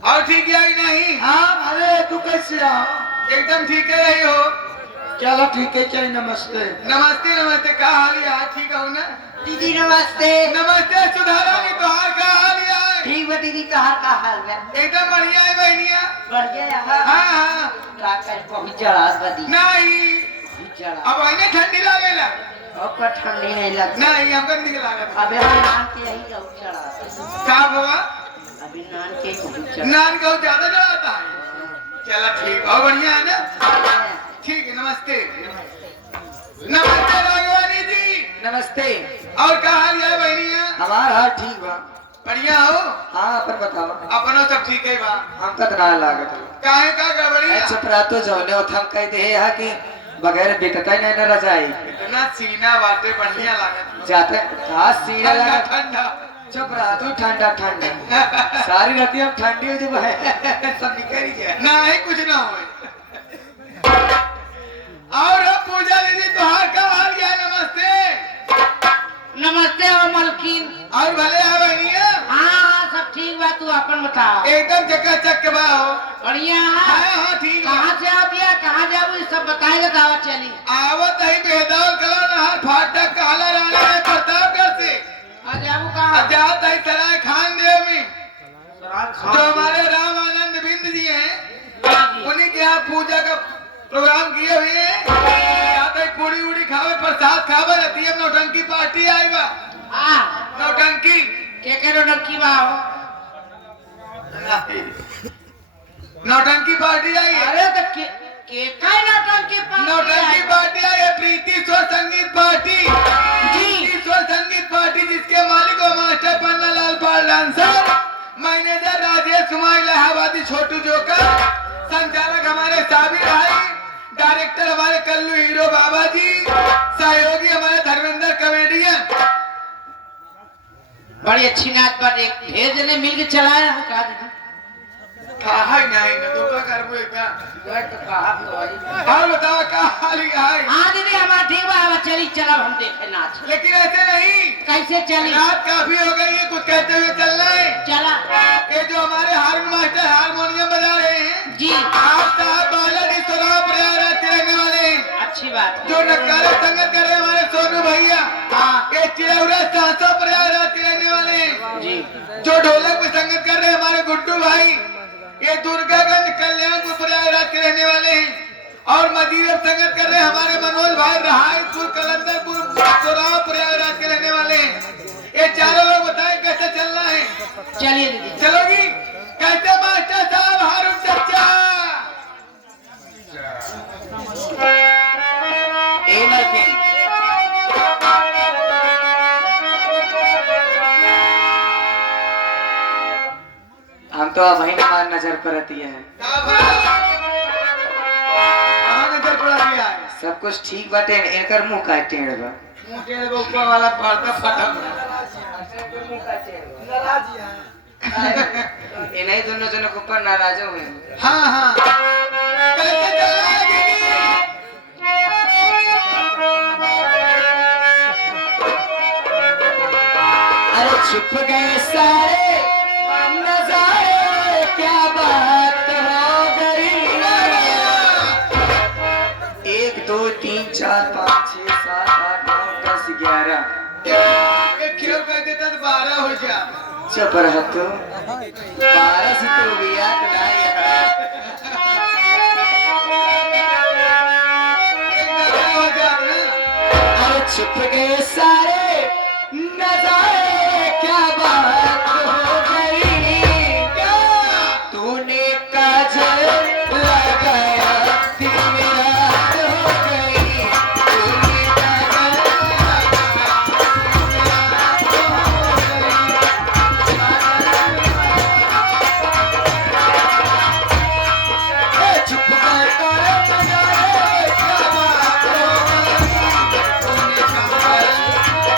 और ठीक है कि नहीं? हाँ अरे तू कैसे आ? एकदम ठीक है रही हो? चलो ठीक है चाहिए। नमस्ते। नमस्ते नमस्ते, का हाल है? ठीक हो ना? दीदी नमस्ते। नमस्ते सुधारा नहीं, तोहार का हाल है? ठीक बा दीदी, तोहार का हाल बा? एकदम बढ़िया है बहनिया। बढ़िया है। हाँ हाँ। काकर बहुत जड़ा बदी। नहीं जड़ा। अब आईने ठंडी लागेला। अब का ठंडी नहीं लगती। नहीं हमको नहीं लागत। अबे हम नान के यही बहुत जड़ा। का बाबा? अभी नान के बहुत जड़ा। नान का ज्यादा जलाता है। चलो ठीक और बढ़िया है ना? ठीक है नमस्ते। नमस्ते राघवानी जी। नमस्ते। और का हाल है बहनिया? हमार हाल ठीक बा। बढ़िया हो? हाँ अपन बताओ। अपनो सब ठीक है बा? हमका तो ना लागत। काहे का गड़बड़ी है? चपरा तो जौने उठम कह दे है कि बगैर बिकता ही नहीं न रजाई। इतना सीना बाटे बढ़िया लागत। जाते कहा सीना ठंडा लगा। ठंडा। चुप रहा तू। ठंडा ठंडा सारी रात हम ठंडी हो जब है सब निकल ही जाए। नहीं कुछ ना होए। और अब पूजा दीदी तोहार का हाल है? नमस्ते। नमस्ते हो मलकिन। और भले है बहनिया? हाँ सब ठीक बा, तू अपन बता। एकदम चकाचक बा हो। बढ़िया है। हाँ हाँ ठीक है। कहाँ से आ गया, कहाँ जाओ, ये सब बताएगा दावत चली। आवत ही बेहदाल कला नहर फाटक काला रानी है प्रतापगढ़ से। आ जाओ कहाँ? जात है सराय खान देव में। हाँ। जो हमारे राम आनंद बिंद जी हैं, उन्हीं के यहाँ पूजा का प्रोग्राम किए हुए हैं। जात है पूरी उड़ी खावे, प्रसाद खावे, रहती है नौटंकी पार्टी आई बा। नौटंकी के नौटंकी बाओ? नौटंकी पार्टी आई है। अरे तो के नौटंकी नौटंकी पार्टी आई है। प्रीति स्वर संगीत पार्टी। प्रीति स्वर संगीत पार्टी जिसके मालिक और मास्टर पन्ना लाल पाल डांसर, मैनेजर राजेश कुमार इलाहाबादी छोटू जोकर, संचालक हमारे साबिर भाई, डायरेक्टर हमारे कल्लू हीरो बाबा जी, सहयोगी हमारे धर्मेंद्र कॉमेडियन। बड़ी अच्छी नाच पर एक ढेर जने मिल के चलाए हम कहा दीदी। कहा नहीं ना तो का करबो का। तो कहा तो आई। और बताओ का हाल है? हाँ दीदी हमारा ठीक बा, अब चली चला हम देखे नाच। लेकिन ऐसे नहीं, कैसे चली? रात काफी हो गई है, कुछ कहते हुए चलना है। चला। ये जो हमारे हार्मोन मास्टर हारमोनियम बजा रहे हैं, जी आप साहब बालाजी सोना प्रयागराज के रहने वाले हैं। अच्छी बात है। जो नक्कारा संगत कर रहे हैं हमारे सोनू भैया, हाँ ये चिरौरा 700 प्रयागराज के रहने वाले हैं। जी। जो ढोलक पे संगत कर रहे हैं हमारे गुड्डू भाई, ये दुर्गागंज कल्याणपुर प्रयागराज के रहने वाले हैं। और मजीर संगत कर रहे हैं हमारे मनोज भाई रहायपुर कलंदरपुर सोराव प्रयागराज के रहने वाले हैं। ये चारों लोग बताएं कैसे चलना है? चलिए दीदी। चलोगी? कैसे मास्टर साहब हारून चचा? ए लड़के हम तो अब वही हमार नजर पर रहती है। कहाँ नजर पड़ा दिया है? सब कुछ ठीक बाटे। इनकर मुंह का टेढ़ बा। मुँह टेढ़ बा, ऊपर वाला पर्दा फटा बा। इन्हीं दोनों जनों के ऊपर नाराज हुए। हाँ हाँ कैसे चलना है दीदी? अरे छुप गए सारे नजारे, क्या बात हो गई। 1 2 3 4 5 6 7 8 9 10 11। एक खेल कह देता तो 12 हो जा। चुप रह तू। 12 से तो भी याद नहीं है। हो जा ना। अरे छुप गए सारे नजारे, क्या बात हो गई। तूने काजल लगाया, दिन रात हो गई। तूने काजल लगाया। चुप कर नजारे, क्या बात हो गई। तूने काजल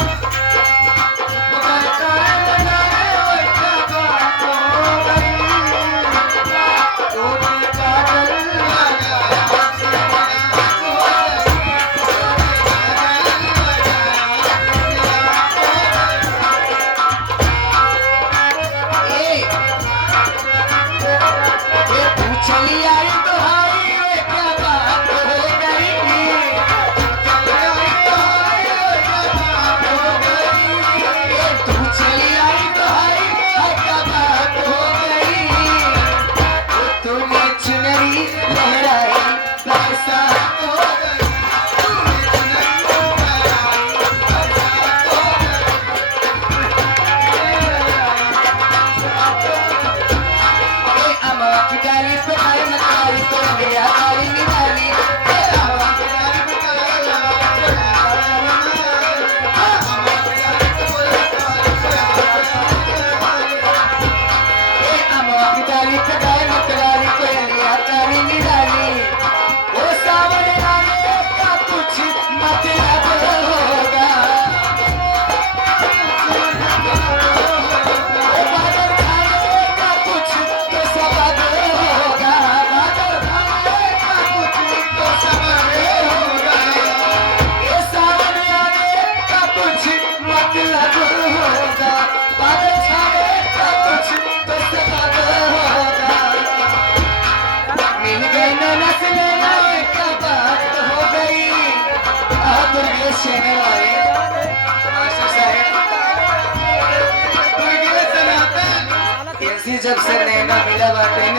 ऐसी जब से नैना मिला बाटे न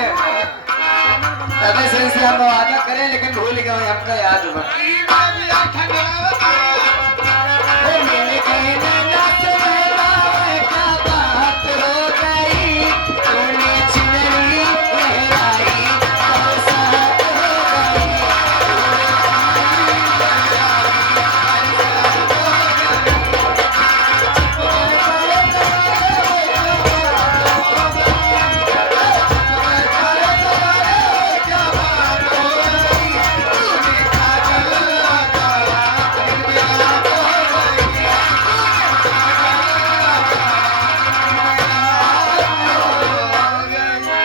तबे से हम वादा करें लेकिन भूल गए हमका याद बा ओ मिल गए नैना से मेरा क्या बात हो गई तूने चुनरी लहराई बरसात हो गई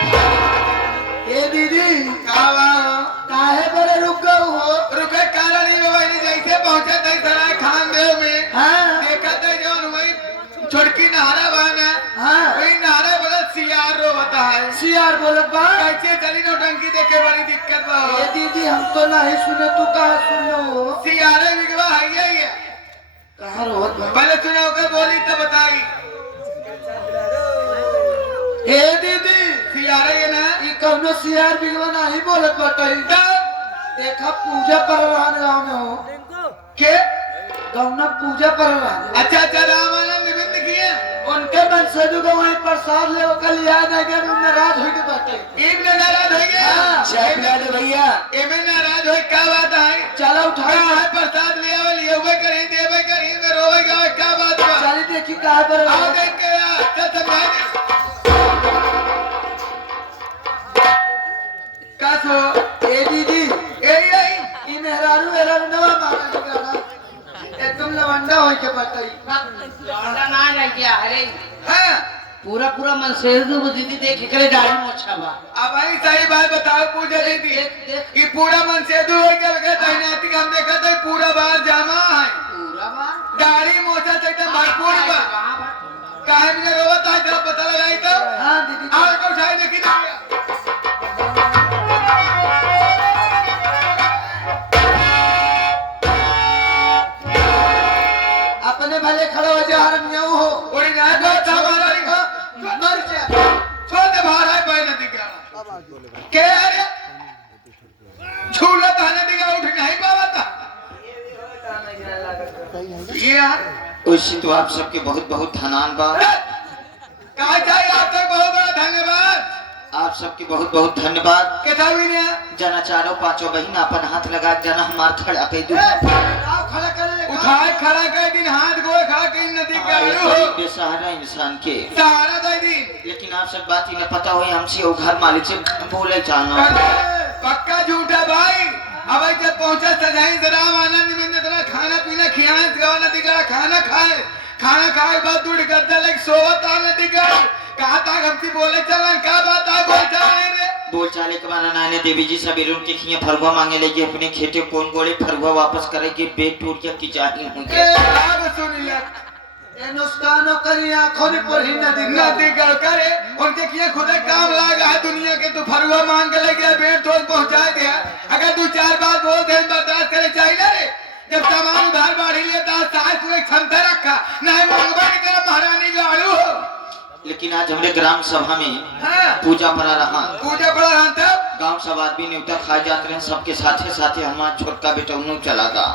ए दीदी काहे बड़े रुक गए हो रुके कारण ही बाबा ने जैसे पहुंचे तई सराय खान देव में हाँ देखा था जौन वही छोटकी नहरा बहना हाँ वही नहरे बगल सियार रो बता है सियार बोलत बा कैसे चली नौटंकी देखे बड़ी दिक्कत बा ए दीदी हम तो नहीं सुने तू कहा सुनो हो सियारे बिगवा है ही है कहाँ रोहत बा पहले सुना होकर बोली तो बताई ए दीदी सियारे ये ना ई कौनो सियार बिगवा नहीं बोलत बाटई देखा पूजा परवान गाँव में हो के गौना पूजा परवान अच्छा अच्छा रामानंद निबंध किए उनके मन से जो वहीं प्रसाद ले कल याद आ गया नाराज हो के बाटे इन में नाराज हो गया चाय पिला दे भैया एमे नाराज हो क्या बात है चलो उठा क्या है प्रसाद ले आवे लिए हुए करी देवे करी में रोवे का क्या बात है चली देखी कहाँ पर आओ देख के यार चल समझा दे कासो ए दीदी यही यही ई मेहरारू एरा नवा मांगा निकाला ए तुम लवंडा होई के बाटई लौंडा ना रह गया अरे हाँ पूरा पूरा मन से दीदी देख करे दाढ़ी मोछा बा अब आई सही बात बताओ पूजा दीदी देख कि पूरा मन से दू हो के लगे तैनाती हम देखा तो पूरा बार जमा है पूरा बा दाढ़ी मोछा से एकदम भरपूर बा काहे में रोवत है जरा पता लगाई तो हाँ दीदी आओ को उठाई देखी देखिए अपने भले खड़े हो जा हर मियाँ हो ओरी ना को हमारा लिखो मर जा छोड़ दे बाहर है पाए नदी का के अरे झूला थाने दी का उठ नहीं पावा था ये यार उसी तो आप सबके बहुत बहुत धन्यवाद बा कहा चाहिए आप तक बहुत बड़ा धन्यवाद आप सबके बहुत बहुत धन्यवाद कैसा भी नहीं जना चारों पांचों बहन अपन हाथ लगा जना हमार खड़ा कह दू उठाए खड़ा कर दिन हाथ गोए खड़ा कर नदी का हो बेसहारा इंसान के सहारा दे दिन लेकिन आप सब बात ही न पता हुई हमसे वो घर मालिक से बोले चाहना पक्का झूठा भाई अब जब पहुंचा सजाई राम आनंद में इतना खाना पीना खियाए गवा नदी का खाना खाए बाद दूर गद्दा लग सोवत आ नदी का कहा था हमसे बोले चलन का बात आ बोल चल रे बोल चाले के बाना नाने देवी जी सबेरे उनके खिए फरवा मांगे लगे अपने खेते कौन गोले फरवा वापस करे के बेग टूट के की चाहिए हुई आग सुन लिया ए नुस्कानो करी आंखों ने पर ही नदी का करे उनके किए खुद काम लगा है दुनिया के तू फरवा मांग के ले गया बेट तोड़ पहुंचा दिया अगर तू चार बार बोल दे बर्दाश्त करे चाहिए ना रे जब सामान उधार बाढ़ी लेता सास पूरे क्षमता रखा नहीं मांगवा नहीं करा महारानी गाड़ू हो लेकिन आज हमारे ग्राम सभा में हाँ पूजा पड़ा रहा पूजा पड़ा रहा था गांव सब आदमी न्योता खाए जाते रहे सबके साथे साथे हमारा छोटका बेटा उन्होंने चला था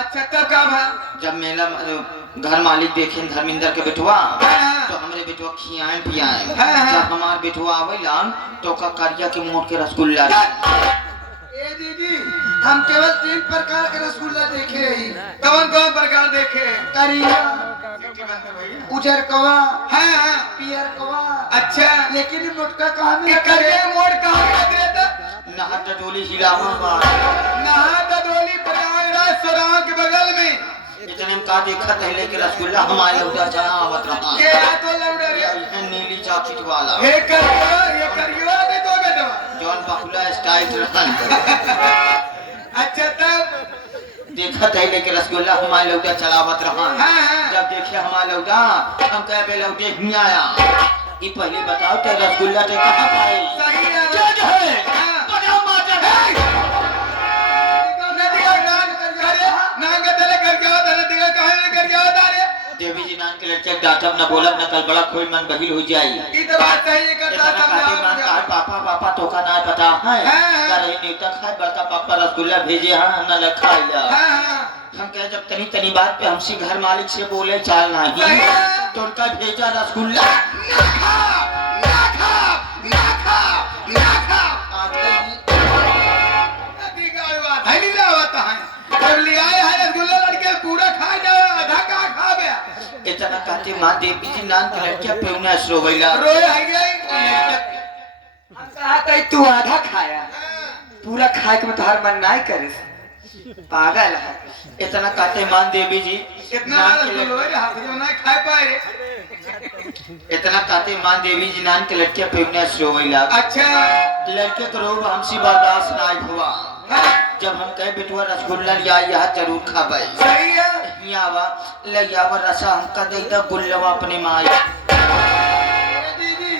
अच्छा तब का भा जब मेला घर मालिक देखे धर्मिंदर के बेटवा हाँ। तो हमारे बेटवा खियाए पियाए हाँ। जब हमार बेटवा आवेला तो का करिया के मोड़ के रसगुल्ला ए दीदी हम केवल 3 प्रकार के रसगुल्ला देखे ही कौन कौन प्रकार देखे करिया सीटी बंद कर भैया उजर कवा हाँ हाँ पियर कवा अच्छा लेकिन मोटका कहा ये करे मोड़ कहाँ लगे था नहर डोली हिलावा नहा ददोली प्रयागराज सराव के बगल में इतने में का देखा पहले के रसगुल्ला हमारे उधर चला आवत रहा के हाथ वाला उड़ा रे ये नीली चॉकलेट वाला ये करियो दे दो बेटा जॉन बकुला स्टाइल रहन अच्छा तब देखा पहले के रसगुल्ला हमारे उधर चलावत रहा हाँ हाँ जब देखे हमारे उधर हम कह बेले उधर ही आया ये पहले बताओ ते रसगुल्ला ते कहां पाए सही है जज है हाँ। बड़ा माता है नदी का नाम करे नाम का तले कर क्या होता नदी का कहां कर क्या होता रे देवी जी नान के लड़के डांटब न बोलब न कल बड़ा कोई मन बहिल हो जाई। ये तो बात सही है करता इतना काटे मान समझाओ का पापा पापा तो का ना पता है हाँ। करे न्यूटा खाए बड़का पापा रसगुल्ला भेजे हां न लखाया। हाँ हम कहे जब तनी तनी बात पे हमसे घर मालिक से बोले चाल नहीं सही है। तो उनका भेजा रसगुल्ला ना खा ना खा ना खा ना खा बिगाड़ बात है नहीं लावत है जब ले आए है रसगुल्ला लड़के पूरा खा जाओ आधा का खा गया इतना कहते मां देवी जी नान के लड़के पे उन्हें रोवेला रोए है गई हम कहा था तू आधा खाया पूरा खाए के मतलब हर मन ना करे पागल है। इतना कहते मान देवी जी इतना नान के रसगुल्ला लड़के- है हाथ में ना खा पाए रे इतना कहते मान देवी जी नान के लड़के पे उन्हें रोवेला। अच्छा लड़के को रोब हमसे बर्दाश्त ना हुआ हाँ, जब हम कहे बेटुआ रसगुल्ला लिया यह जरूर खाबे सही है यावा ले यावा रसा हमका दे दा गुल्लवा अपने माई दीदी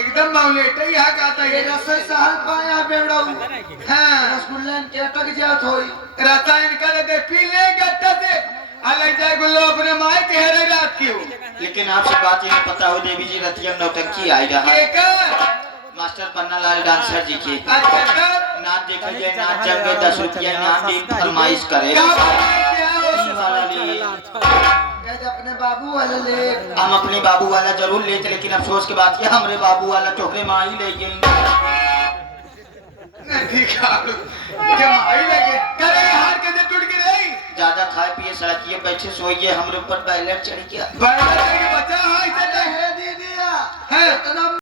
एकदम माउलेट है यहाँ का था ये रसा सहल पाया बेवड़ाऊ हाँ रसगुल्ला के अटक जात होई रसा इनका दे पी ले गट्टा से अलग जाए गुल्लो अपने माई के हरे रात की हो लेकिन आपसे बात ये नहीं पता हो देवी जी रतिया नौटंकी आई रहा के कर मास्टर पन्नालाल डांसर जी के अच्छा कर नाच देखिए नाच जंगे 10 रुपया नाम दी फरमाइश करे क्या फरमाइश क्या हो ई वाला लिए कहते अपने बाबू वाले ले हम अपने बाबू वाला जरूर लेते लेकिन अफसोस की बात है हमरे बाबू वाला टोकरे माँ ही ले गई नहीं खालू के माई लगे करे हार के दे टूट के रही ज्यादा खाए पिए सड़किए बैठे सोइए हमरे ऊपर बैलर चढ़ गया बड़ा बच्चा है इसे है दीदी है इतना